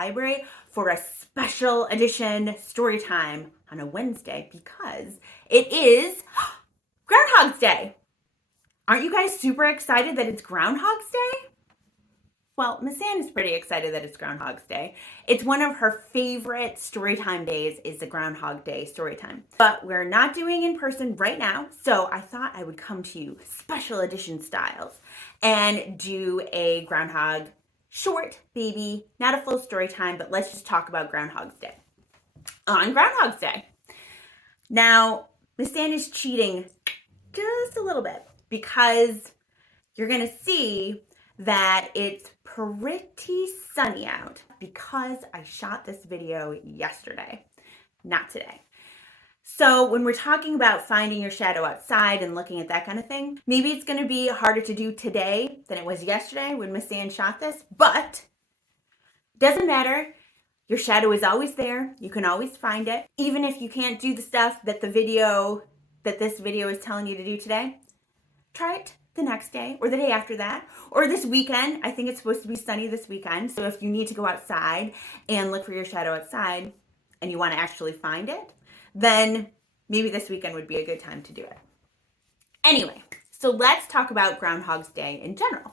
library for a special edition story time on a Wednesday because it is Groundhog's Day. Aren't you guys super excited that it's Groundhog's Day? Well, Miss Ann is pretty excited that it's Groundhog's Day. It's one of her favorite storytime days is the Groundhog Day storytime. But we're not doing in person right now, so I thought I would come to you special edition styles and do a Groundhog short, baby, not a full story time, but let's just talk about Groundhog's Day. On Groundhog's Day. Now, Miss Ann is cheating just a little bit because you're going to see that it's pretty sunny out because I shot this video yesterday, not today. So when we're talking about finding your shadow outside and looking at that kind of thing, maybe it's going to be harder to do today than it was yesterday when Miss Ann shot this, but it doesn't matter. Your shadow is always there. You can always find it. Even if you can't do the stuff that this video is telling you to do today, try it the next day or the day after that or this weekend. I think it's supposed to be sunny this weekend. So if you need to go outside and look for your shadow outside and you want to actually find it, then maybe this weekend would be a good time to do it. Anyway, so let's talk about Groundhog's Day in general.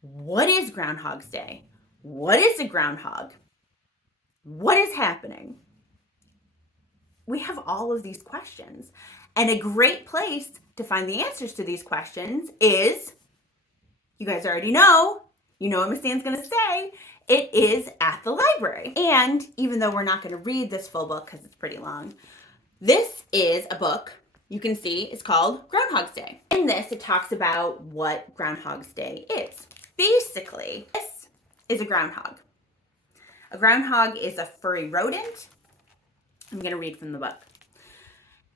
What is Groundhog's Day? What is a groundhog? What is happening? We have all of these questions. And a great place to find the answers to these questions is, you guys already know, you know what Miss Ann's gonna say, it is at the library. And even though we're not gonna read this full book because it's pretty long, this is a book you can see it's called Groundhog's Day. In this, it talks about what Groundhog's Day is. Basically, this is a groundhog. A groundhog is a furry rodent. I'm gonna read from the book.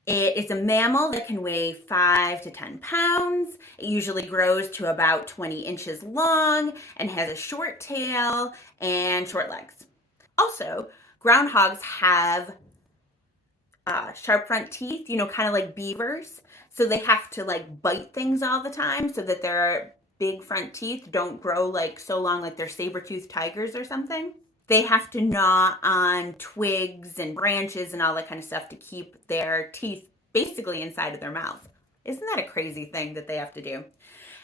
It is a mammal that can weigh 5 to 10 pounds. It usually grows to about 20 inches long and has a short tail and short legs. Also, groundhogs have sharp front teeth, kind of like beavers. So they have to bite things all the time so that their big front teeth don't grow so long like they're saber-toothed tigers or something. They have to gnaw on twigs and branches and all that kind of stuff to keep their teeth basically inside of their mouth. Isn't that a crazy thing that they have to do?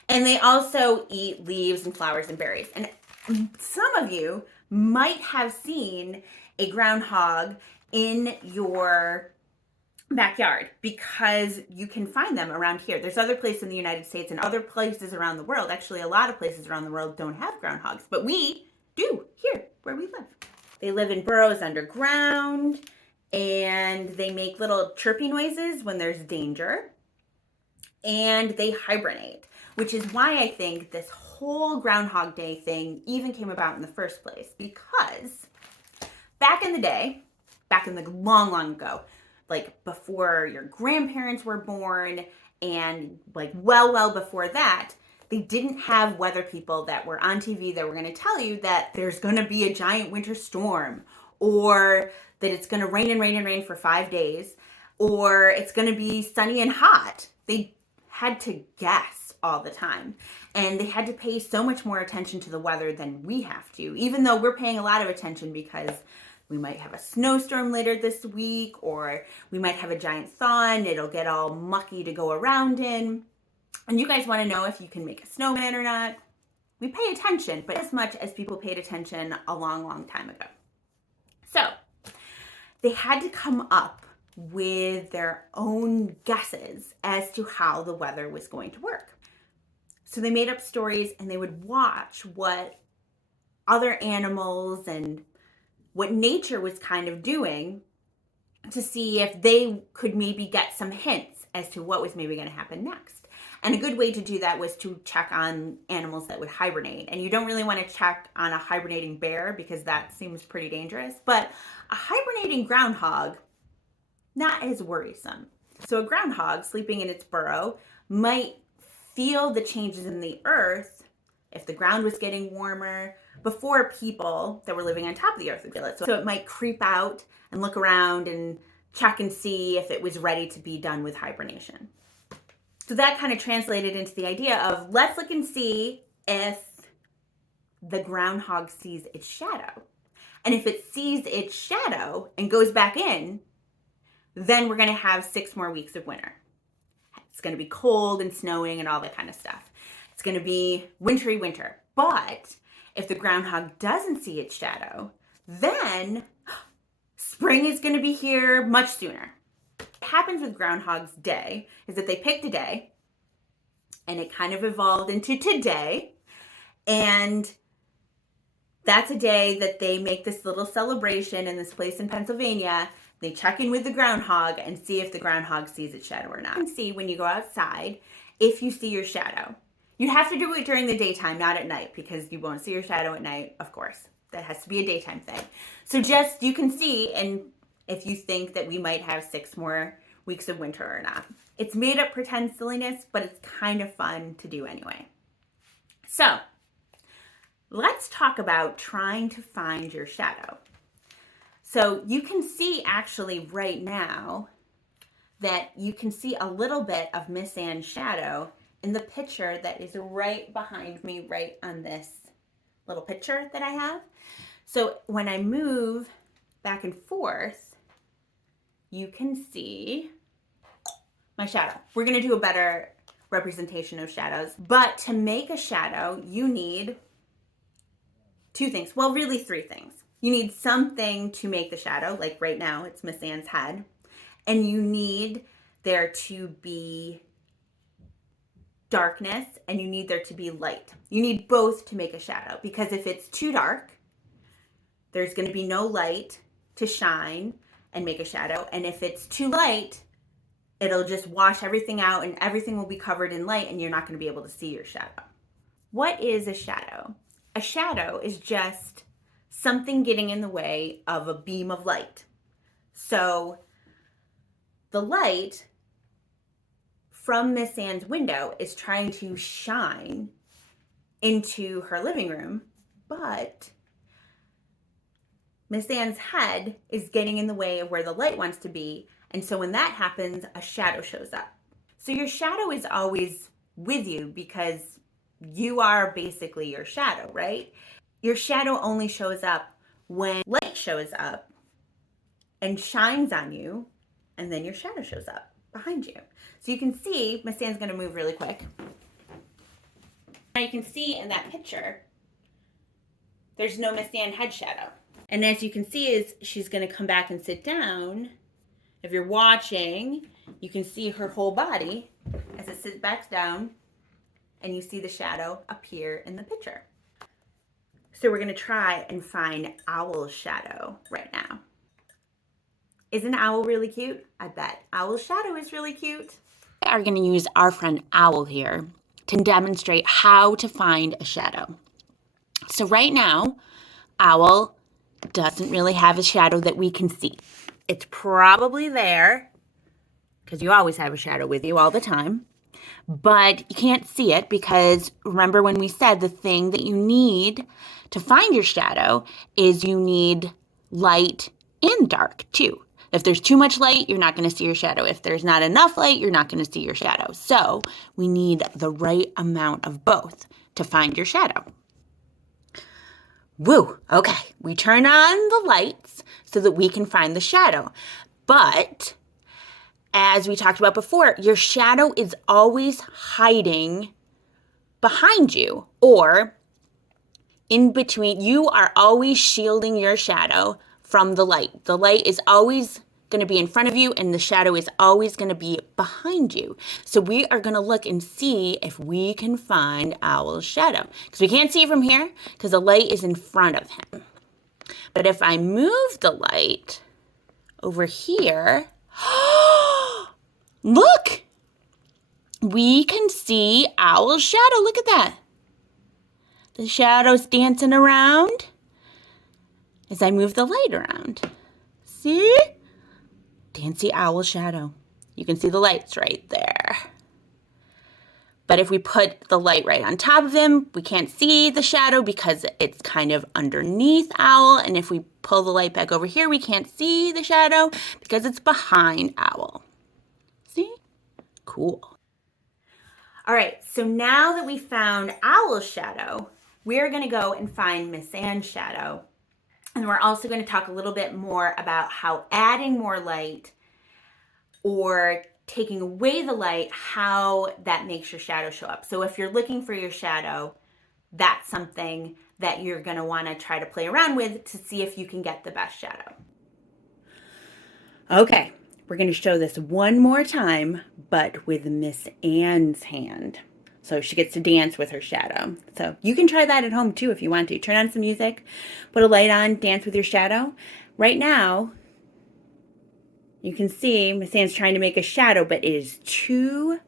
And they also eat leaves and flowers and berries. And some of you might have seen a groundhog in your backyard because you can find them around here. There's other places in the United States and other places around the world. Actually, a lot of places around the world don't have groundhogs, but we do here where we live. They live in burrows underground and they make little chirpy noises when there's danger and they hibernate, which is why I think this whole Groundhog Day thing even came about in the first place, because back in the day, back in the long, long ago, before your grandparents were born and well before that, they didn't have weather people that were on TV that were going to tell you that there's going to be a giant winter storm or that it's going to rain and rain and rain for 5 days or it's going to be sunny and hot. They had to guess all the time. And they had to pay so much more attention to the weather than we have to, even though we're paying a lot of attention because we might have a snowstorm later this week or we might have a giant thaw and it'll get all mucky to go around in. And you guys want to know if you can make a snowman or not. We pay attention, but as much as people paid attention a long, long time ago. So they had to come up with their own guesses as to how the weather was going to work. So they made up stories and they would watch what other animals and what nature was kind of doing to see if they could maybe get some hints as to what was maybe going to happen next. And a good way to do that was to check on animals that would hibernate. And you don't really want to check on a hibernating bear because that seems pretty dangerous. But a hibernating groundhog, not as worrisome. So a groundhog sleeping in its burrow might feel the changes in the earth if the ground was getting warmer before people that were living on top of the earth would feel it. So it might creep out and look around and check and see if it was ready to be done with hibernation. So that kind of translated into the idea of let's look and see if the groundhog sees its shadow. And if it sees its shadow and goes back in, then we're going to have 6 more weeks of winter. It's going to be cold and snowing and all that kind of stuff. It's going to be wintry winter. But if the groundhog doesn't see its shadow, then spring is going to be here much sooner. What happens with Groundhog's Day is that they picked a day and it kind of evolved into today. And that's a day that they make this little celebration in this place in Pennsylvania. They check in with the groundhog and see if the groundhog sees its shadow or not. You can see when you go outside if you see your shadow. You have to do it during the daytime, not at night, because you won't see your shadow at night, of course. That has to be a daytime thing. So just, you can see, and if you think that we might have 6 more weeks of winter or not. It's made up pretend silliness, but it's kind of fun to do anyway. So, let's talk about trying to find your shadow. So you can see actually right now that you can see a little bit of Miss Ann's shadow in the picture that is right behind me, right on this little picture that I have. So when I move back and forth, you can see my shadow. We're going to do a better representation of shadows. But to make a shadow, you need 2 things. Well, really 3 things. You need something to make the shadow, like right now it's Miss Ann's head. And you need there to be darkness and you need there to be light. You need both to make a shadow, because if it's too dark, there's going to be no light to shine and make a shadow. And if it's too light, it'll just wash everything out and everything will be covered in light and you're not going to be able to see your shadow. What is a shadow? A shadow is just something getting in the way of a beam of light. So the light from Miss Ann's window is trying to shine into her living room, but Miss Ann's head is getting in the way of where the light wants to be. And so when that happens, a shadow shows up. So your shadow is always with you because you are basically your shadow, right? Your shadow only shows up when light shows up and shines on you, and then your shadow shows up behind you. So you can see, Miss Ann's going to move really quick. Now you can see in that picture, there's no Miss Ann head shadow. And as you can see, is she's going to come back and sit down. If you're watching, you can see her whole body as it sits back down, and you see the shadow appear in the picture. So we're going to try and find Owl's shadow right now. Isn't Owl really cute? I bet Owl's shadow is really cute. We are going to use our friend Owl here to demonstrate how to find a shadow. So right now, Owl doesn't really have a shadow that we can see. It's probably there, because you always have a shadow with you all the time. But you can't see it because remember when we said the thing that you need to find your shadow is you need light and dark too. If there's too much light, you're not going to see your shadow. If there's not enough light, you're not going to see your shadow. So we need the right amount of both to find your shadow. Woo, okay, we turn on the lights so that we can find the shadow. But as we talked about before, your shadow is always hiding behind you or in between. You are always shielding your shadow from the light. The light is always going to be in front of you and the shadow is always going to be behind you. So we are going to look and see if we can find Owl's shadow, because we can't see it from here because the light is in front of him. But if I move the light over here, look, we can see Owl's shadow. Look at that. The shadow's dancing around as I move the light around. See? Dancy Owl shadow. You can see the lights right there. But if we put the light right on top of him, we can't see the shadow because it's kind of underneath Owl. And if we pull the light back over here, we can't see the shadow because it's behind Owl. See? Cool. All right, so now that we found Owl's shadow, we're going to go and find Miss Ann's shadow. And we're also going to talk a little bit more about how adding more light or taking away the light, how that makes your shadow show up. So if you're looking for your shadow, that's something that you're going to want to try to play around with to see if you can get the best shadow. Okay, we're going to show this one more time, but with Miss Anne's hand. So she gets to dance with her shadow. So you can try that at home too if you want to. Turn on some music, put a light on, dance with your shadow. Right now, you can see Miss Anne's trying to make a shadow, but it is too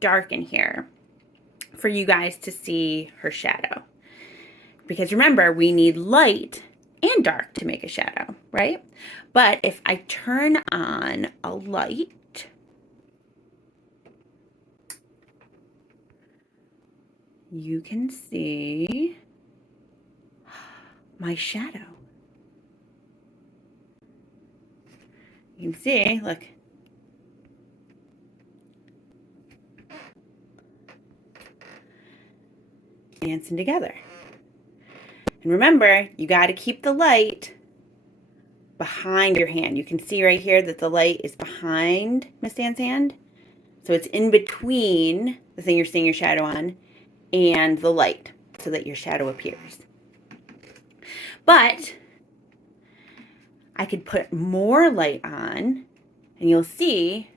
dark in here for you guys to see her shadow. Because remember, we need light and dark to make a shadow, right? But if I turn on a light, you can see my shadow. You can see, look. Dancing together. And remember, you got to keep the light behind your hand. You can see right here that the light is behind Miss Anne's hand. So it's in between the thing you're seeing your shadow on and the light so that your shadow appears. But I could put more light on and you'll see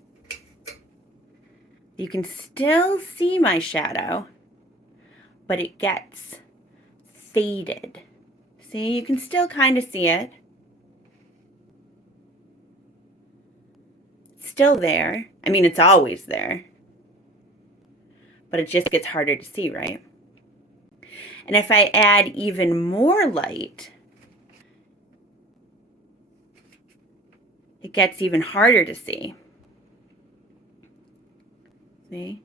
you can still see my shadow, but it gets faded. See, you can still kind of see it. It's still there. I mean, it's always there. But it just gets harder to see, right? And if I add even more light, it gets even harder to see. See?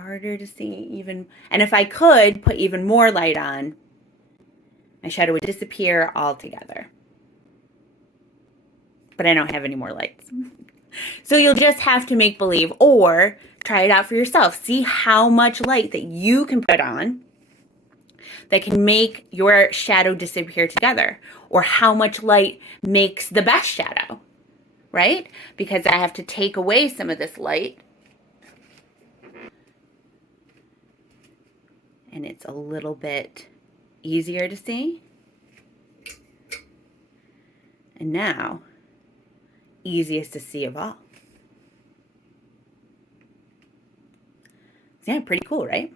Harder to see even. And if I could put even more light on, my shadow would disappear altogether. But I don't have any more lights. So you'll just have to make believe or try it out for yourself. See how much light that you can put on that can make your shadow disappear together, or how much light makes the best shadow, right? Because I have to take away some of this light and it's a little bit easier to see. And now, easiest to see of all. Yeah, pretty cool, right?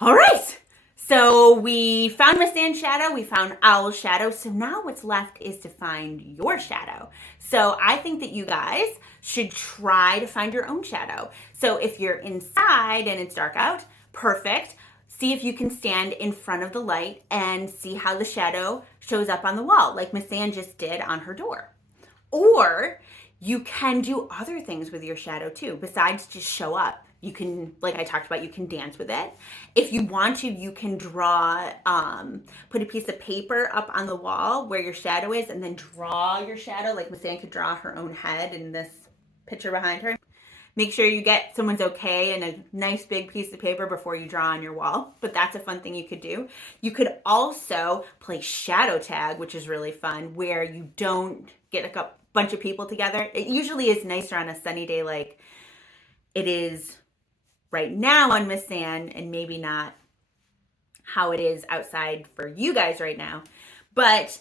All right. So we found Miss Anne's shadow, we found Owl's shadow, so now what's left is to find your shadow. So I think that you guys should try to find your own shadow. So if you're inside and it's dark out, perfect. See if you can stand in front of the light and see how the shadow shows up on the wall, like Miss Anne just did on her door. Or you can do other things with your shadow too, besides just show up. You can, like I talked about, you can dance with it. If you want to, you can draw, put a piece of paper up on the wall where your shadow is and then draw your shadow, like Miss Anne could draw her own head in this picture behind her. Make sure you get someone's okay and a nice big piece of paper before you draw on your wall, but that's a fun thing you could do. You could also play shadow tag, which is really fun, where you don't get like a bunch of people together. It usually is nicer on a sunny day like it is right now on Miss Anne, and maybe not how it is outside for you guys right now. But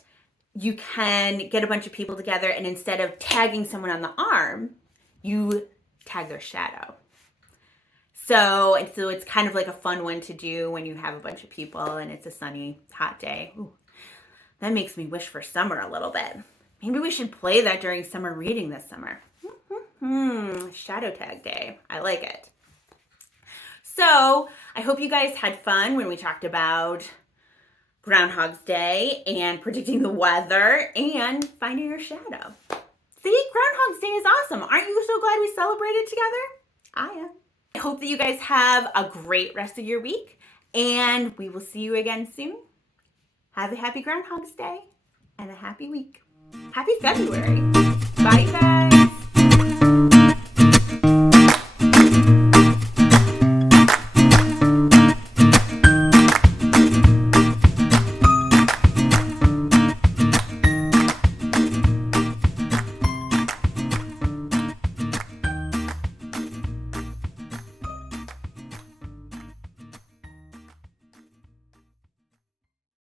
you can get a bunch of people together, and instead of tagging someone on the arm, you tag their shadow. So it's kind of like a fun one to do when you have a bunch of people and it's a sunny, hot day. Ooh, that makes me wish for summer a little bit. Maybe we should play that during summer reading this summer. Shadow tag day. I like it. So I hope you guys had fun when we talked about Groundhog's Day and predicting the weather and finding your shadow. See, Groundhog's Day is awesome. Aren't you so glad we celebrated together? I am. I hope that you guys have a great rest of your week, and we will see you again soon. Have a happy Groundhog's Day and a happy week. Happy February. Bye, you guys.